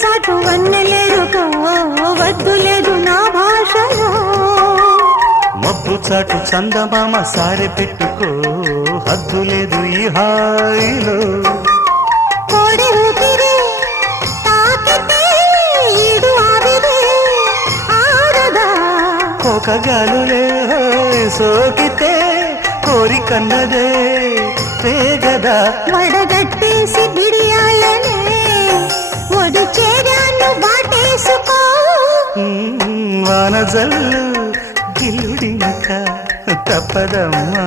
చాటు వన్నెలేరుకో వద్దు లేదు నా భాషలో మబ్బు చాటు చందమామ సారె పెట్టుకో హద్దు లేదు ఈ హాయిలో కోడి ఊపిరి తాకితే ఈడు ఆవిరి ఆరదా కోకగాలులే సోకితే కోరికన్నదే పేగదా వడగట్టేసి బిడియాలనే ఒడి చేరాను వాటేసుకో వానజల్లు గిల్లుడినక తప్పదమ్మా